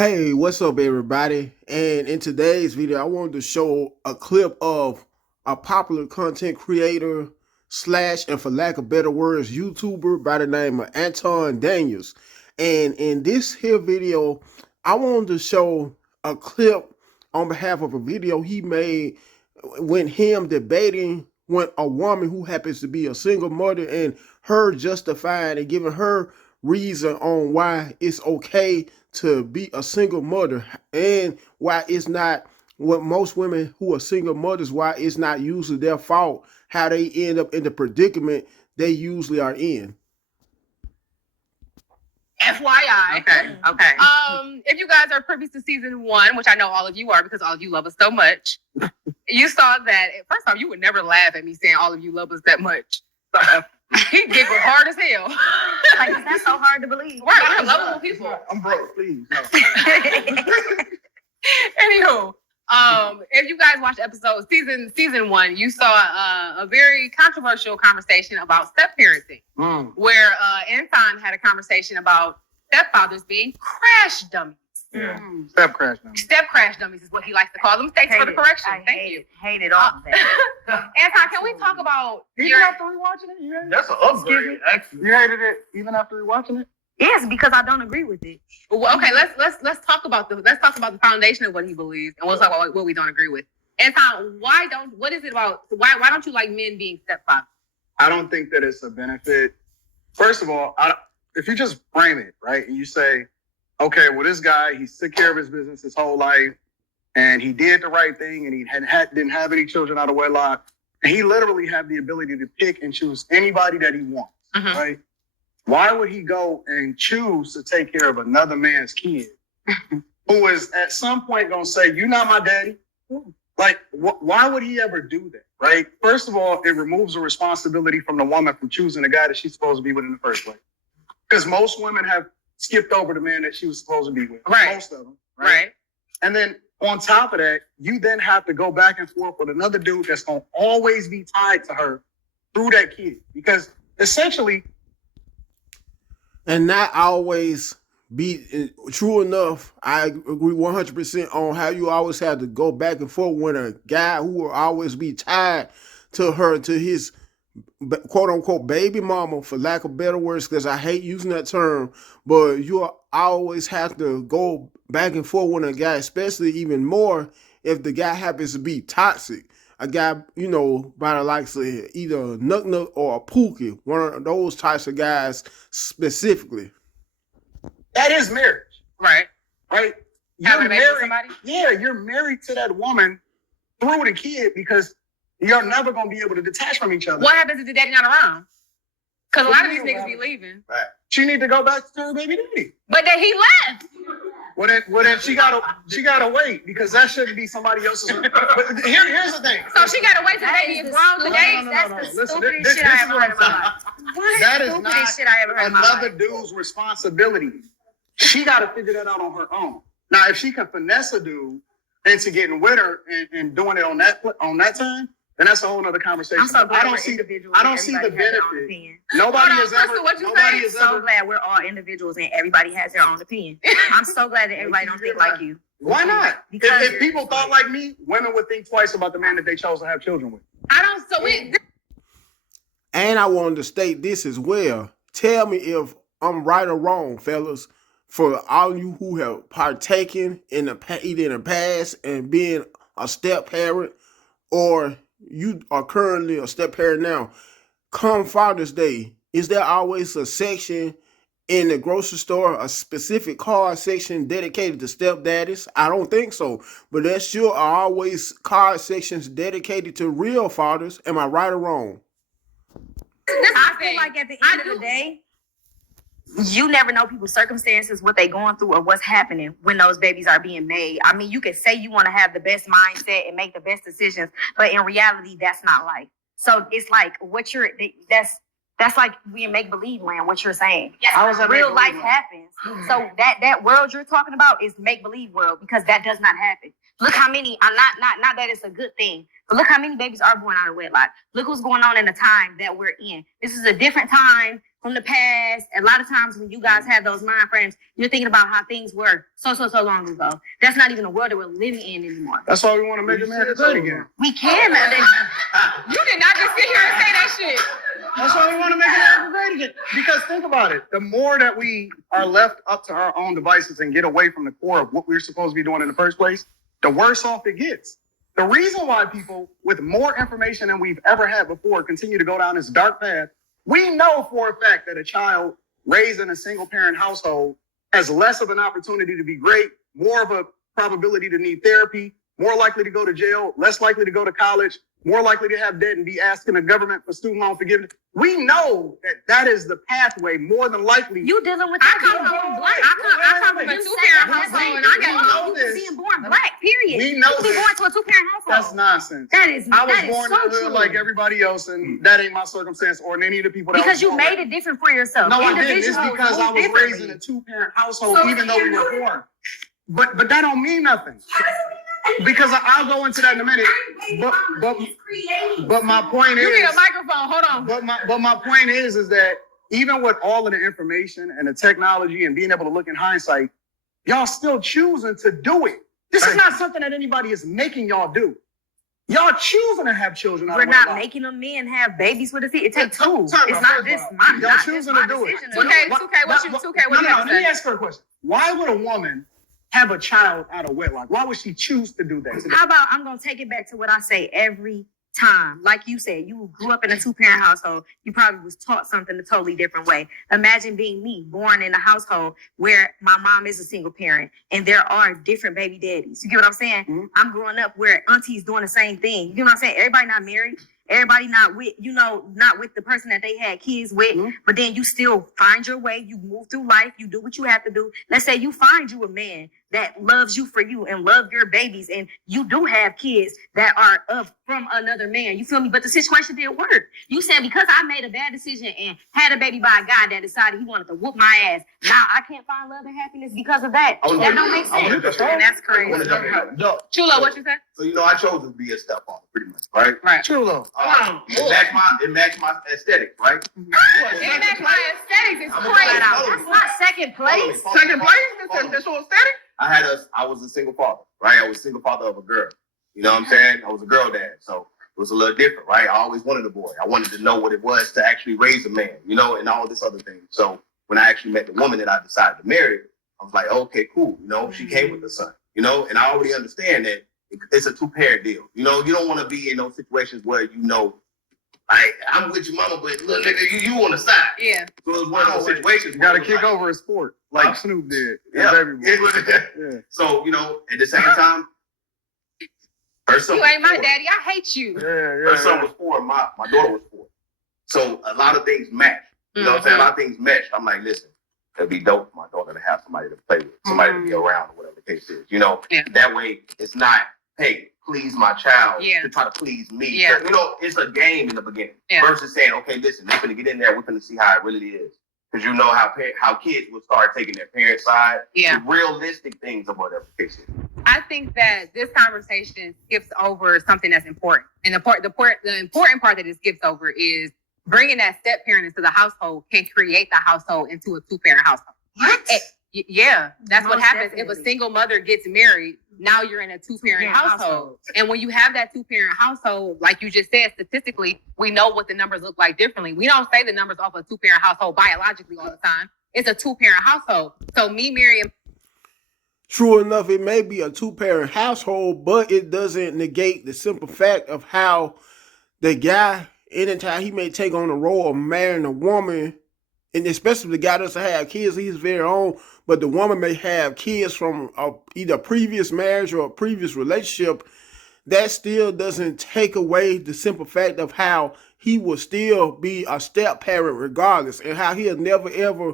Hey, what's up, everybody? And in today's video, I wanted to show a clip of a popular content creator slash, and for lack of better words, YouTuber by the name of Anton Daniels. And in this here video, I wanted to show a clip on behalf of a video he made when him debating when a woman who happens to be a single mother and her justifying and giving her reason on why it's okay to be a single mother and why it's not what most women who are single mothers, why it's not usually their fault how they end up in the predicament they usually are in. FYI. Okay. If you guys are privy to season 1, which I know all of you are because all of you love us so much, you saw that. First off, you would never laugh at me saying all of you love us that much. He giggled hard as hell. Like, that's so hard to believe. Right, we're lovable people. I'm broke, please. No. Anywho, if you guys watched episode season 1, you saw a very controversial conversation about step parenting, where Anton had a conversation about stepfathers being crash dummies. Yeah. Step crash number. Step crash dummies is what he likes to call them. Thanks for the correction. Thank you. Hated all of that. Anton, can we talk about Even after rewatching it? You hated it? That's an upgrade, actually. You hated it even after rewatching it? Yes, because I don't agree with it. Well, okay, let's talk about the foundation of what he believes, and we'll talk about what we don't agree with. Anton, what is it about? Why don't you like men being stepfathers? I don't think that it's a benefit. First of all, if you just frame it, right, and you say, okay, well, this guy, he took care of his business his whole life, and he did the right thing, and he didn't have any children out of wedlock, and he literally had the ability to pick and choose anybody that he wants, right? Why would he go and choose to take care of another man's kid who is at some point going to say, you're not my daddy? Like, why would he ever do that, right? First of all, it removes the responsibility from the woman from choosing the guy that she's supposed to be with in the first place. Because most women have skipped over the man that she was supposed to be with. Right. Most of them. Right. And then on top of that, you then have to go back and forth with another dude that's going to always be tied to her through that kid. Because essentially... And not always be true enough. I agree 100% on how you always have to go back and forth when a guy who will always be tied to her, to his quote unquote baby mama, for lack of better words, because I hate using that term, but you always have to go back and forth with a guy, especially even more if the guy happens to be toxic. A guy, by the likes of either Nuk Nuk or a Pookie, one of those types of guys specifically. That is marriage. Right. Right? You're married. Yeah, you're married to that woman through the kid because you're never going to be able to detach from each other. What happens if the daddy not around? Because a lot of these niggas be leaving. Right. She need to go back to her baby daddy. But then he left. Well then she gotta wait because that shouldn't be somebody else's. But here's the thing. So she gotta wait till the baby is grown to date. That's the Listen, stupidest shit I ever heard in my life. That is not another dude's responsibility. She got to figure that out on her own. Now, if she can finesse a dude into getting with her and doing it on that time, then that's a whole other conversation. I'm so glad I don't see the benefit. Nobody has so glad we're all individuals and everybody has their own opinion. I'm so glad that everybody don't think like you. Why not? If people thought like me, women would think twice about the man that they chose to have children with. And I wanted to state this as well. Tell me if I'm right or wrong, fellas. For all you who have partaken either in the past and being a step parent, or you are currently a step parent now, come Father's Day, is there always a section in the grocery store, a specific card section dedicated to stepdaddies? I don't think so. But there sure are always card sections dedicated to real fathers. Am I right or wrong? I feel like at the end of the day, you never know people's circumstances, what they're going through, or what's happening when those babies are being made. I mean, you can say you want to have the best mindset and make the best decisions, but in reality, that's not life. So it's like that's like we in make-believe land, what you're saying. Yes, real life happens. So that world you're talking about is make-believe world, because that does not happen. Look how many, not that it's a good thing, but look how many babies are born out of wedlock. Look what's going on in the time that we're in. This is a different time from the past. A lot of times when you guys have those mind frames, you're thinking about how things were so long ago. That's not even the world that we're living in anymore. That's why we want to make America great again. We can. You did not just sit here and say that shit. That's why we want to make America great again. Because think about it. The more that we are left up to our own devices and get away from the core of what we're supposed to be doing in the first place, the worse off it gets. The reason why people with more information than we've ever had before continue to go down this dark path, we know for a fact that a child raised in a single parent household has less of an opportunity to be great, more of a probability to need therapy, more likely to go to jail, less likely to go to college, more likely to have debt and be asking the government for student loan forgiveness. We know that is the pathway more than likely. You dealing with I come from a two-parent household, and I got being born black. Period. We know you be born to a two-parent household. That's nonsense. I was born in the hood like everybody else, and that ain't my circumstance or any of the people that because you made it different for yourself. No, I didn't. It's because I was raised in a two-parent household, even though we were born. But that don't mean nothing. Because I'll go into that in a minute. But my point is, you need a microphone. Hold on. But my point is that even with all of the information and the technology and being able to look in hindsight, y'all still choosing to do it. This is not something that anybody is making y'all do. Y'all choosing to have children. We're not making them men have babies with us. It takes two. It's not just mine. Y'all choosing to do it. Okay, 2K, what you let me ask her a question. Why would a woman have a child out of wedlock? Why would she choose to do that? How about I'm going to take it back to what I say every time. Like you said, you grew up in a two-parent household. You probably was taught something a totally different way. Imagine being me, born in a household where my mom is a single parent and there are different baby daddies. You get what I'm saying? Mm-hmm. I'm growing up where auntie's doing the same thing. You get what I'm saying? Everybody not married. Everybody not with, not with the person that they had kids with, but then you still find your way. You move through life. You do what you have to do. Let's say you find you a man that loves you for you and love your babies, and you do have kids that are from another man. You feel me? But the situation didn't work. You said because I made a bad decision and had a baby by a guy that decided he wanted to whoop my ass, now I can't find love and happiness because of that. That don't make sense. And that's crazy. Chulo, what you said? So I chose to be a stepfather, pretty much, right? Right. Chulo. It matched my aesthetic, right? It matched my aesthetic. It's crazy. That's not second place. Second place? That's your aesthetic? I was a single father, right? I was a single father of a girl. You know what I'm saying? I was a girl dad, so it was a little different, right? I always wanted a boy. I wanted to know what it was to actually raise a man, and all this other thing. So when I actually met the woman that I decided to marry, I was like, okay, cool. She came with a son, and I already understand that it's a two-parent deal. You don't want to be in those situations where I'm with your mama, but little nigga, you on the side. Yeah. So it's one of those situations. You got to kick over a sport like Snoop did. Yeah. Yeah. So at the same time, her son you ain't my daddy. I hate you. Her son was 4, my daughter was 4. So a lot of things matched. You know what I'm saying? A lot of things meshed. I'm like, listen, it'd be dope for my daughter to have somebody to play with, somebody to be around, or whatever the case is. That way it's not, hey, please my child to try to please me. Yeah. So, it's a game in the beginning versus saying, okay, listen, we're going to get in there. We're going to see how it really is. Because how kids will start taking their parents' side. Yeah. The realistic things of whatever the case is. I think that this conversation skips over something that's important. And the important part that it skips over is bringing that step parent into the household can create the household into a two-parent household. What? Yeah, that's Most what happens. definitely. If a single mother gets married, now you're in a two-parent household. And when you have that two-parent household, like you just said, statistically, we know what the numbers look like differently. We don't say the numbers off a two-parent household biologically all the time. It's a two-parent household. So me marrying. True enough, it may be a two-parent household, but it doesn't negate the simple fact of how the guy, anytime he may take on the role of marrying a woman, and especially the guy doesn't have kids, he's very own, but the woman may have kids from either a previous marriage or a previous relationship, that still doesn't take away the simple fact of how he will still be a step parent regardless, and how he'll never ever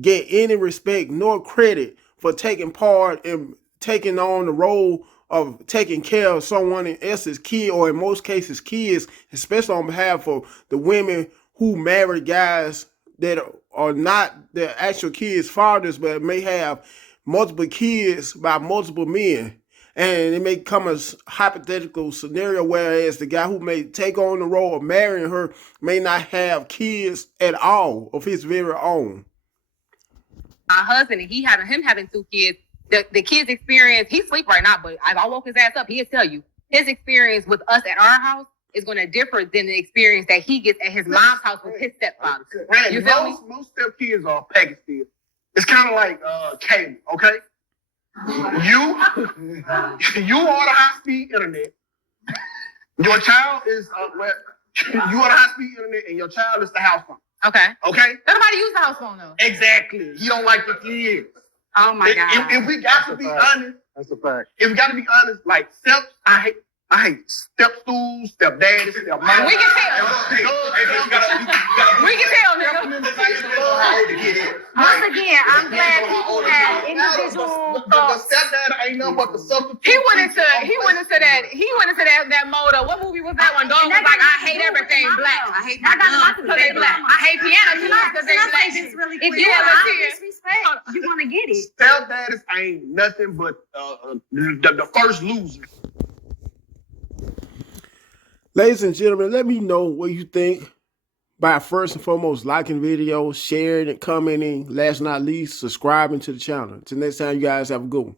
get any respect nor credit for taking part in taking on the role of taking care of someone else's kid, or in most cases kids, especially on behalf of the women who marry guys that are not their actual kids' fathers, but may have multiple kids by multiple men. And it may come a hypothetical scenario whereas the guy who may take on the role of marrying her may not have kids at all of his very own. My husband and him having 2 kids, the kids' experience, he sleep right now, but if I woke his ass up, he'll tell you his experience with us at our house is going to differ than the experience that he gets at his mom's house with his stepfather. You feel me? Most step kids are package deals. It's kind of like cable, okay? You order high-speed internet. Your child is you order high-speed internet, and your child is the house phone. Okay. Okay. Nobody use the house phone though. Exactly. He don't like the kids. Oh my God. If we got to be honest, That's a fact. if we got to be honest, like steps, I hate step stools, step daddies, step mom. We can tell. We can tell, nigga. Once again, I'm glad people have individual The thoughts. stepdad ain't nothing but the substitute. He went into that mode of what movie was that one? Dog was like, I hate everything black. I hate my guns because they black. I hate piano keys because they black. If you ever see it, disrespect, you're gonna get it. Stepdads ain't nothing but the first loser. Ladies and gentlemen, let me know what you think by first and foremost liking the video, sharing it, commenting, last but not least, subscribing to the channel. Until next time, you guys have a good one.